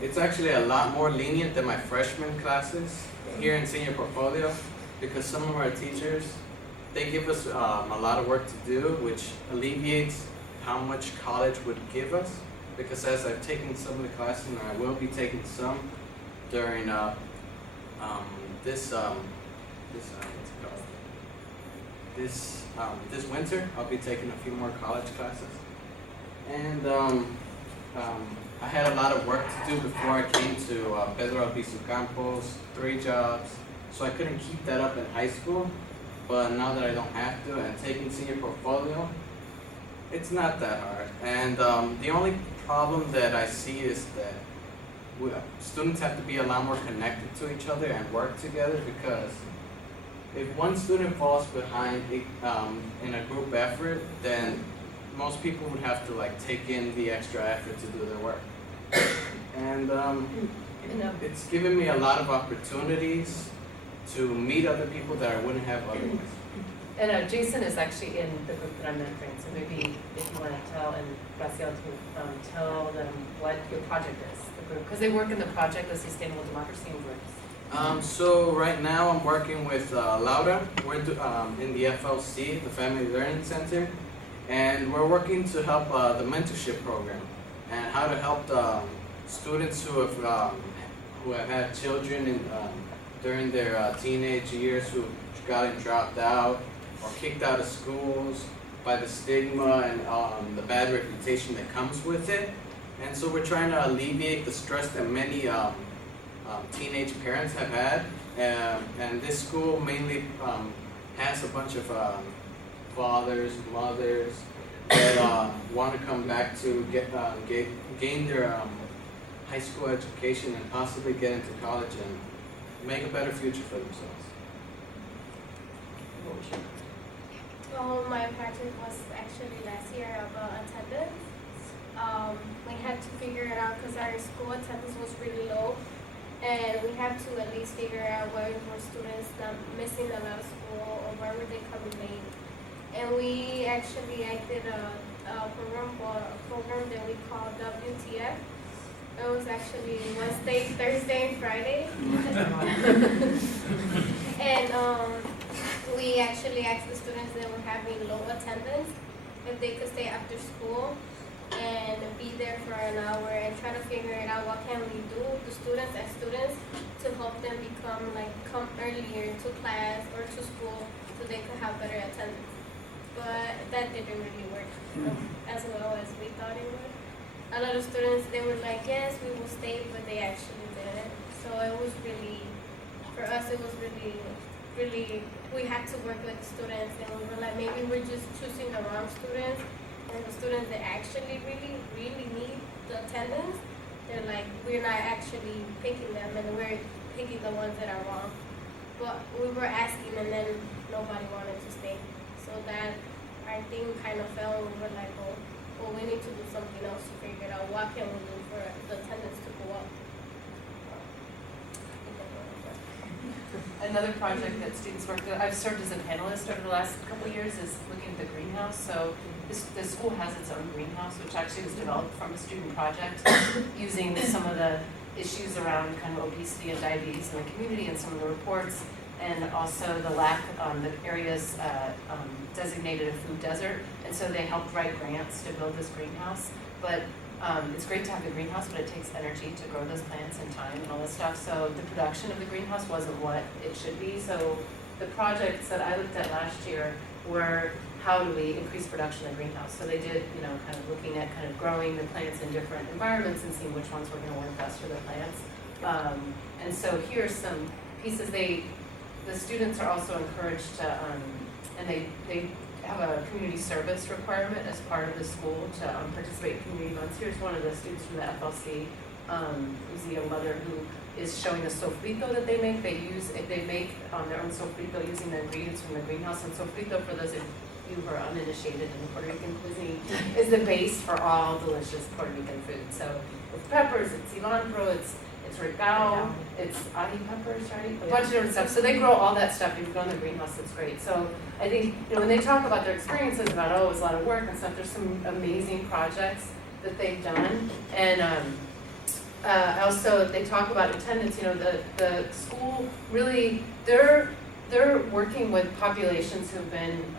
it's actually a lot more lenient than my freshman classes here in senior portfolio, because some of our teachers, they give us a lot of work to do, which alleviates how much college would give us, because as I've taken some of the classes, and I will be taking some during this winter, I'll be taking a few more college classes. And I had a lot of work to do before I came to Pedro Albizu Campos, 3 jobs, so I couldn't keep that up in high school. But now that I don't have to, and taking senior portfolio, it's not that hard. And the only problem that I see is that students have to be a lot more connected to each other and work together, because if one student falls behind in a group effort, then most people would have to like take in the extra effort to do their work. And it's given me a lot of opportunities to meet other people that I wouldn't have otherwise. And Jason is actually in the group that I'm mentoring, so maybe if you want to tell, and Graciela to tell them what your project is, the group, because they work in the project, the Sustainable Democracy in Groups. So right now I'm working with Laura. We're in the FLC, the Family Learning Center, and we're working to help the mentorship program and how to help the students who have had children during their teenage years who gotten dropped out or kicked out of schools by the stigma and the bad reputation that comes with it. And so we're trying to alleviate the stress that many teenage parents have had. And this school mainly has a bunch of fathers, mothers that want to come back to gain their high school education and possibly get into college and make a better future for themselves. Well, my project was actually last year about attendance. We had to figure it out because our school attendance was really low, and we had to at least figure out why were students not missing a lot of school or why were they coming late. And I did a program that we called WTF. It was actually Wednesday, Thursday, and Friday. And we actually asked the students that were having low attendance if they could stay after school and be there for an hour and try to figure it out what can we do, the students as students, to help them come earlier to class or to school so they could have better attendance. But that didn't really work as well as we thought it would. A lot of students, they were like, yes, we will stay, but they actually didn't. So it was really, for us, it was really, we had to work with students, and we were like, maybe we're just choosing the wrong students, and the students that actually really need the attendance, they're like, we're not actually picking them, and we're picking the ones that are wrong. But we were asking, and then nobody wanted to stay. So that, our thing kind of fell, and we were like, well, we need to do something else to figure out what can we do for the attendance to go up. Another project that students work with, I've served as a panelist over the last couple of years, is looking at the greenhouse. So the school has its own greenhouse, which actually was developed from a student project using some of the issues around kind of obesity and diabetes in the community and some of the reports, and also the lack the areas designated a food desert. And so they helped write grants to build this greenhouse. But it's great to have the greenhouse, but it takes energy to grow those plants and time and all this stuff. So the production of the greenhouse wasn't what it should be. So the projects that I looked at last year were how do we increase production in the greenhouse. So they did, kind of looking at kind of growing the plants in different environments and seeing which ones were going to work best for the plants. And so here's some pieces. The students are also encouraged to, and they have a community service requirement as part of the school to participate in community months. Here's one of the students from the FLC, who's a young mother who is showing a sofrito that they make. They make their own sofrito using the ingredients from the greenhouse. And sofrito, for those of you who are uninitiated in the Puerto Rican cuisine, is the base for all delicious Puerto Rican food. So it's peppers, it's cilantro, it's ricao, it's ají peppers, right? A bunch of different stuff. So they grow all that stuff. You can go in the greenhouse, it's great. So I think, when they talk about their experiences about, it was a lot of work and stuff, there's some amazing projects that they've done. And also they talk about attendance. The school really, they're working with populations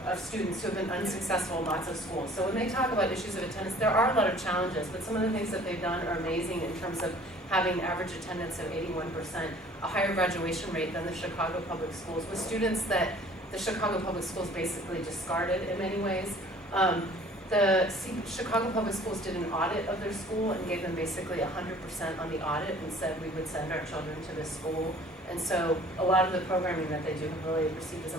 of students who have been unsuccessful in lots of schools. So when they talk about issues of attendance, there are a lot of challenges, but some of the things that they've done are amazing in terms of having average attendance of 81%, a higher graduation rate than the Chicago Public Schools, with students that the Chicago Public Schools basically discarded in many ways. The Chicago Public Schools did an audit of their school and gave them basically 100% on the audit and said we would send our children to this school. And so a lot of the programming that they do have really received as a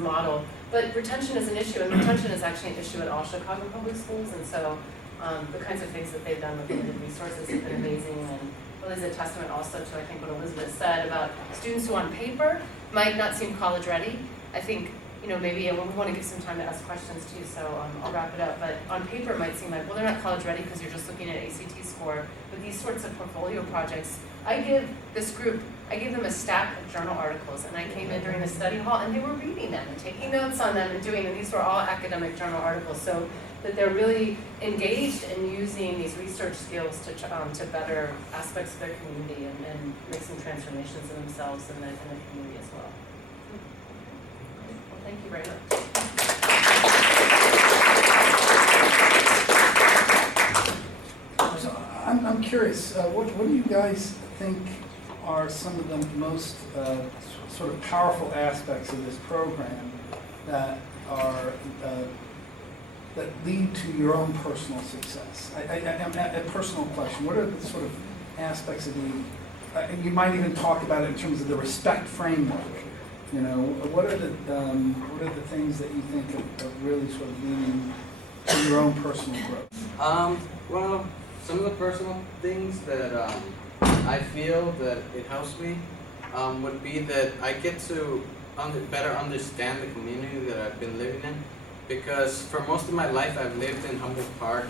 model. But retention is an issue, and retention is actually an issue at all Chicago Public Schools. And so the kinds of things that they've done with limited resources have been amazing, and really is a testament also to, I think, what Elizabeth said about students who on paper might not seem college ready. I think, maybe we want to give some time to ask questions too, so I'll wrap it up. But on paper it might seem like, well, they're not college ready because you're just looking at ACT score. But these sorts of portfolio projects, I give them a stack of journal articles, and I came in during the study hall and they were reading them and taking notes on them and doing them. These were all academic journal articles, so that they're really engaged in using these research skills to better aspects of their community and make some transformations in themselves and in the community as well. Well, thank you very much. So I'm curious, what do you guys think are some of the most sort of powerful aspects of this program that are that lead to your own personal success? A personal question. What are the sort of aspects of and you might even talk about it in terms of the respect framework. What are the things that you think are really sort of leading to your own personal growth? Well, some of the personal things that I feel that it helps me would be that I get to better understand the community that I've been living in. Because for most of my life I've lived in Humboldt Park,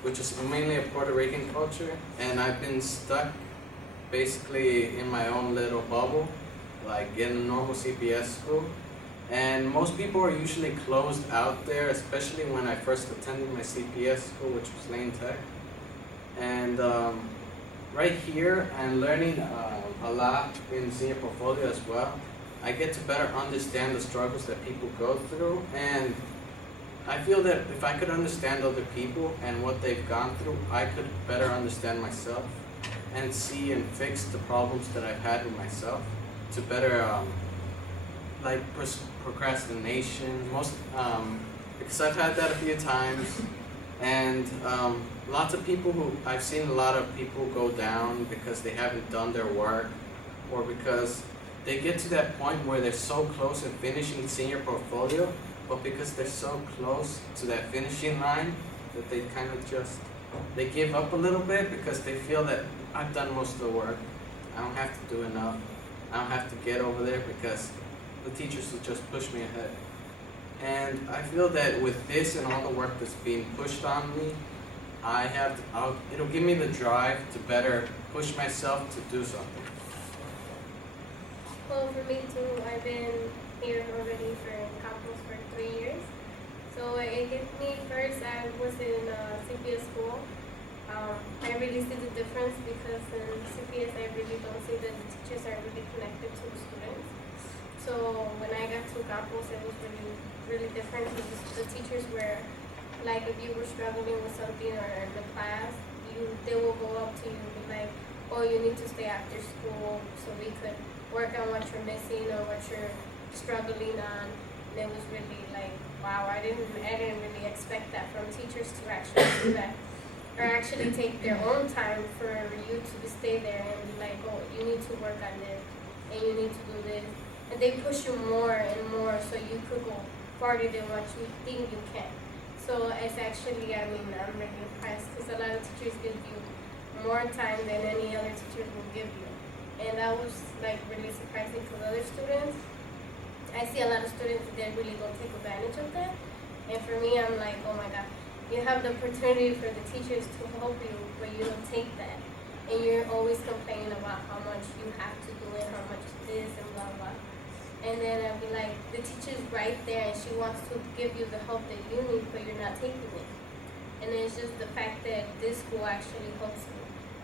which is mainly a Puerto Rican culture, and I've been stuck basically in my own little bubble, like in a normal CPS school. And most people are usually closed out there, especially when I first attended my CPS school, which was Lane Tech. And right here, and learning a lot in senior portfolio as well, I get to better understand the struggles that people go through, and I feel that if I could understand other people and what they've gone through, I could better understand myself and see and fix the problems that I've had with myself to better, procrastination, because I've had that a few times, and lots of people I've seen a lot of people go down because they haven't done their work, or because they get to that point where they're so close to finishing senior portfolio, but because they're so close to that finishing line that they kind of they give up a little bit because they feel that I've done most of the work. I don't have to do enough. I don't have to get over there because the teachers will just push me ahead. And I feel that with this and all the work that's being pushed on me, it'll give me the drive to better push myself to do something. Well, for me too, I've been here already for Campos for 3 years. So it gave me first, I was in CPS school. I really see the difference because in CPS I really don't see that the teachers are really connected to the students. So when I got to Campos, it was really, really different because the teachers were, like if you were struggling with something or in the class, they will go up to you and be like, oh, you need to stay after school so we could work on what you're missing or what you're struggling on. And it was really like, wow, I didn't really expect that from teachers to actually do that. Or actually take their own time for you to stay there and be like, oh, you need to work on this and you need to do this. And they push you more and more so you could go farther than what you think you can. So it's actually, I'm really impressed because a lot of teachers give you more time than any other teachers will give you. And that was like really surprising to the other students. I see a lot of students that really don't take advantage of that. And for me, I'm like, oh my God, you have the opportunity for the teachers to help you, but you don't take that. And you're always complaining about how much you have to do and how much this and blah, blah. And then I'll be like, the teacher's right there and she wants to give you the help that you need, but you're not taking it. And it's just the fact that this school actually helps you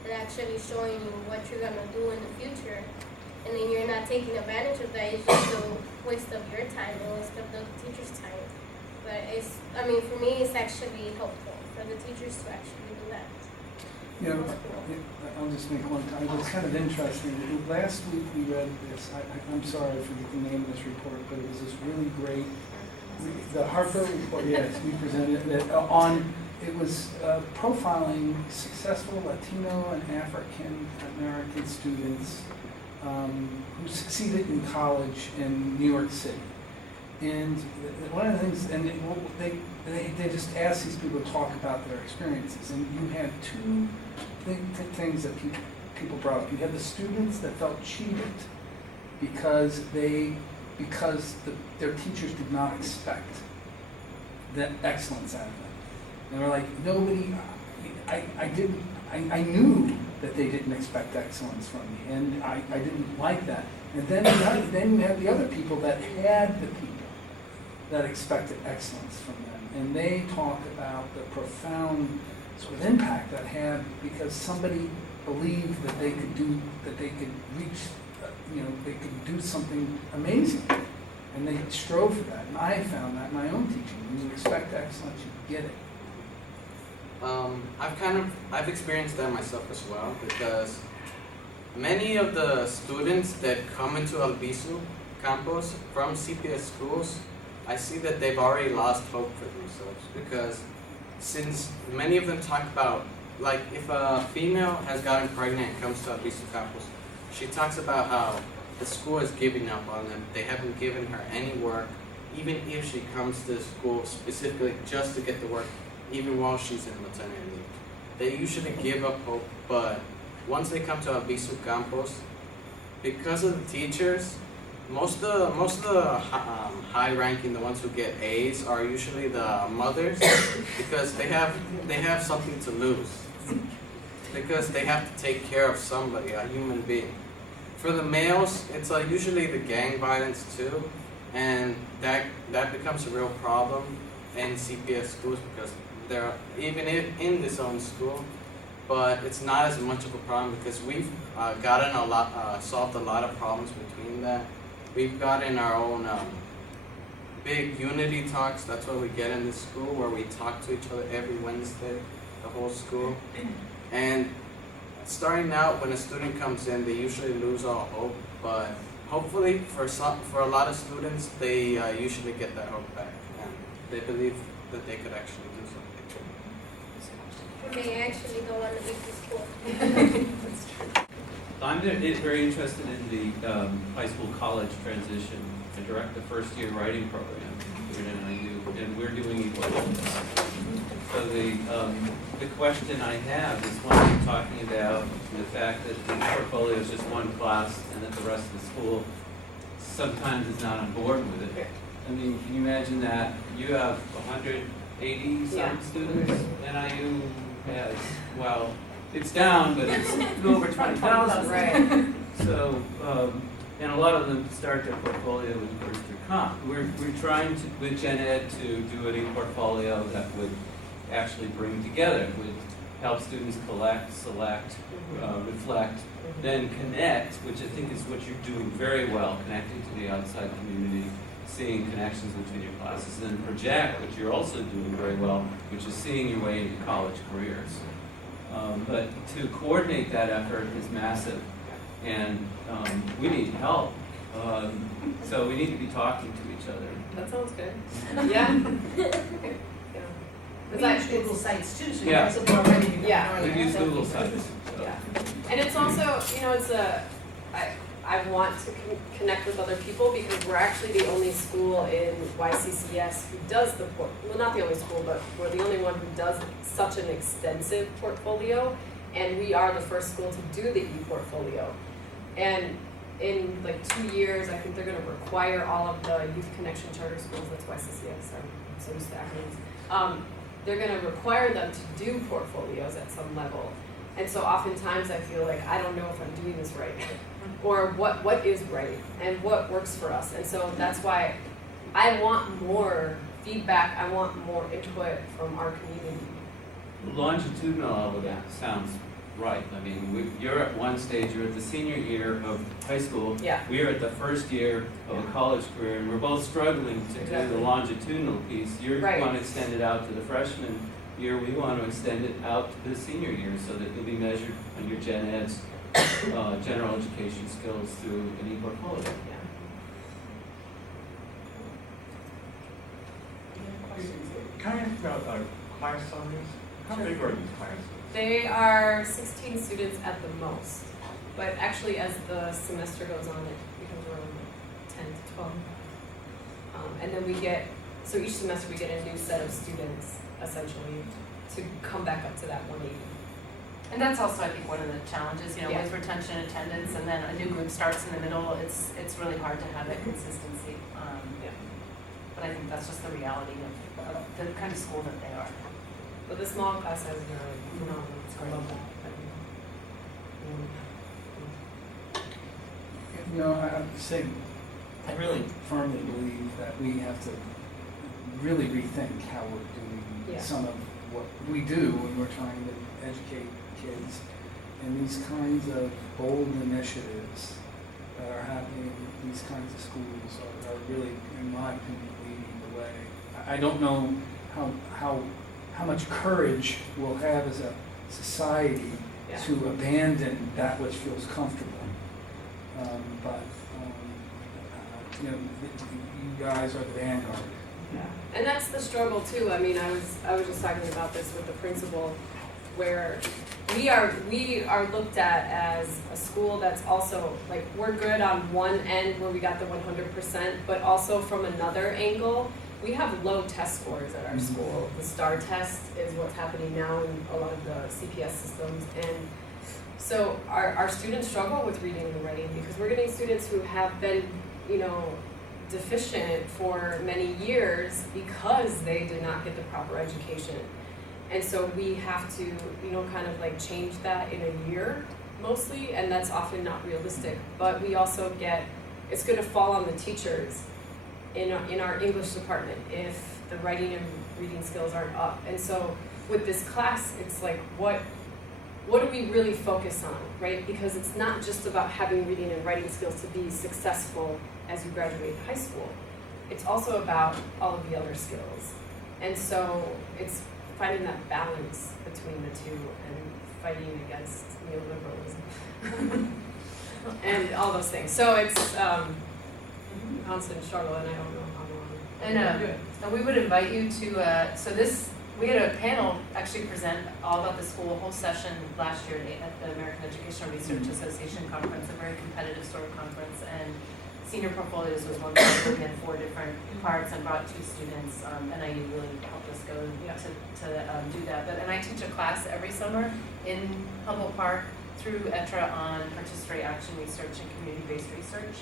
and actually showing you what you're gonna do in the future and then you're not taking advantage of that. It's just a waste of your time, a waste of the teacher's time. But for me, it's actually helpful for the teachers to actually do that. You know, I'll just make one comment. It's kind of interesting. Last week we read this. I'm sorry I forget the name of this report, but it was this really great, the Harper report. Yes, we presented it on. It was profiling successful Latino and African American students who succeeded in college in New York City. And one of the things, and they just asked these people to talk about their experiences. And you had two things that people brought up. You had the students that felt cheated because their teachers did not expect that excellence out of them. And they're like, nobody, I knew that they didn't expect excellence from me, and I didn't like that. And then you had the other people that had the people that expected excellence from them. And they talk about the profound sort of impact that had because somebody believed that they could reach, they could do something amazing. And they strove for that. And I found that in my own teaching. When you expect excellence, you get it. I've experienced that myself as well, because many of the students that come into Albizu Campos from CPS schools, I see that they've already lost hope for themselves, because since many of them talk about, like, if a female has gotten pregnant and comes to Albizu Campos, she talks about how the school is giving up on them. They haven't given her any work, even if she comes to school specifically just to get the work, even while she's in maternity leave. They usually give up hope, but once they come to Albizu Campos, because of the teachers, most of the high-ranking, the ones who get A's, are usually the mothers, because they have something to lose, because they have to take care of somebody, a human being. For the males, it's usually the gang violence too, and that becomes a real problem in CPS schools, because they're even in this own school, but it's not as much of a problem because we've solved a lot of problems between that. We've gotten our own big unity talks. That's what we get in this school, where we talk to each other every Wednesday, the whole school. And starting out, when a student comes in, they usually lose all hope, but hopefully for a lot of students, they usually get that hope back, and they believe that they could actually do something. They actually don't want to leave the school. I'm very interested in the high school college transition. I direct the first year writing program here at NIU, and we're doing equal. So the question I have is when you're talking about the fact that the portfolio is just one class and that the rest of the school sometimes is not on board with it. I mean, can you imagine that you have 180 some students? NIU has, well, it's down, but it's over 20,000. Right. So, and a lot of them start their portfolio with first year comp. We're trying to, with Gen Ed, to do an e-portfolio that would actually bring together, would help students collect, select, reflect, then connect, which I think is what you're doing very well, connecting to the outside community, seeing connections between your classes, and then project, which you're also doing very well, which is seeing your way into college careers. But to coordinate that effort is massive, and we need help. So we need to be talking to each other. That sounds good. Yeah. We use Google Sites too, so you Yeah. guys will be already to go. Yeah. We use Google Sites. So. Yeah. And it's also, I want to connect with other people because we're actually the only school in YCCS who does well, not the only school, but we're the only one who does such an extensive portfolio, and we are the first school to do the e-portfolio. And in like 2 years, I think they're going to require all of the Youth Connection charter schools, that's YCCS, I'm so used to acronyms. They're going to require them to do portfolios at some level. And so oftentimes I feel like I don't know if I'm doing this right or what is right and what works for us. And so that's why I want more feedback, I want more input from our community. Longitudinal, sounds right. I mean, you're at one stage, you're at the senior year of high school. Yeah. We're at the first year of a college career, and we're both struggling to do Exactly. the longitudinal piece. You Right. want to extend it out to the freshman year, we want to extend it out to the senior year so that you'll be measured on your gen ed's general education skills through an e-portfolio. Can I ask about class sizes? How big are these classes? They are 16 students at the most, but actually as the semester goes on, it becomes around 10 to 12. And then so each semester we get a new set of students, essentially, to come back up to that 180. And that's also, I think, one of the challenges, you know, Yeah. with retention and attendance, and then a new group starts in the middle, it's really hard to have that consistency. Yeah. But I think that's just the reality of the kind of school that they are. But the small class sizes are phenomenal. I love that. You know, I have to say, I really firmly believe that we have to really rethink how we're doing Yeah. some of what we do when we're trying to educate kids. And these kinds of bold initiatives that are happening in these kinds of schools are really, in my opinion, leading the way. I don't know how much courage we'll have as a society Yeah. to abandon that which feels comfortable. But you know, you guys are the vanguard. Yeah. And that's the struggle too. I mean, I was just talking about this with the principal, where we are looked at as a school that's also, like, we're good on one end where we got the 100%, but also from another angle, we have low test scores at our school. The STAR test is what's happening now in a lot of the CPS systems, and so our students struggle with reading and writing because we're getting students who have been, you know, deficient for many years because they did not get the proper education. And so we have to, you know, kind of like change that in a year mostly, and that's often not realistic. But we also it's going to fall on the teachers in our English department if the writing and reading skills aren't up. And so with this class, it's like, what do we really focus on, right? Because it's not just about having reading and writing skills to be successful as you graduate high school. It's also about all of the other skills. And so it's finding that balance between the two and fighting against neoliberalism and all those things. So it's constant struggle, and I don't know how long. And we would invite you to, we had a panel actually present all about the school, a whole session last year at the American Educational Research Association conference, a very competitive sort of conference, and Senior Portfolios was one that we had 4 different parts and brought 2 students, NIU really helped us go to do that. And I teach a class every summer in Humboldt Park through ETRA on participatory action research and community-based research.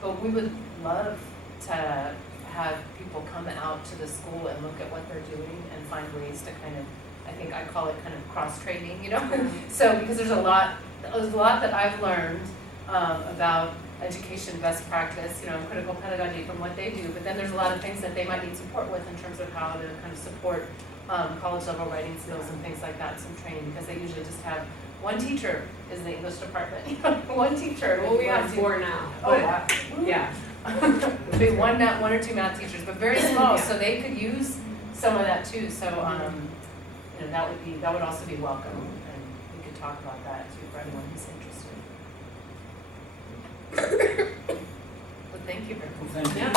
But we would love to have people come out to the school and look at what they're doing and find ways to kind of, I think I call it kind of cross-training, you know? So, because there's a lot that I've learned about education best practice, you know, critical pedagogy from what they do, but then there's a lot of things that they might need support with in terms of how to kind of support college level writing skills and things like that, some training, because they usually just have one teacher is the English department, one teacher. Well, we have 4 now. Oh, wow. Yeah. Maybe one or 2 math teachers, but very small, so they could use some of that too. So, you know, that would also be welcome, and we could talk about that too for anyone who's interested. But thank you very much. Thank you. Yeah.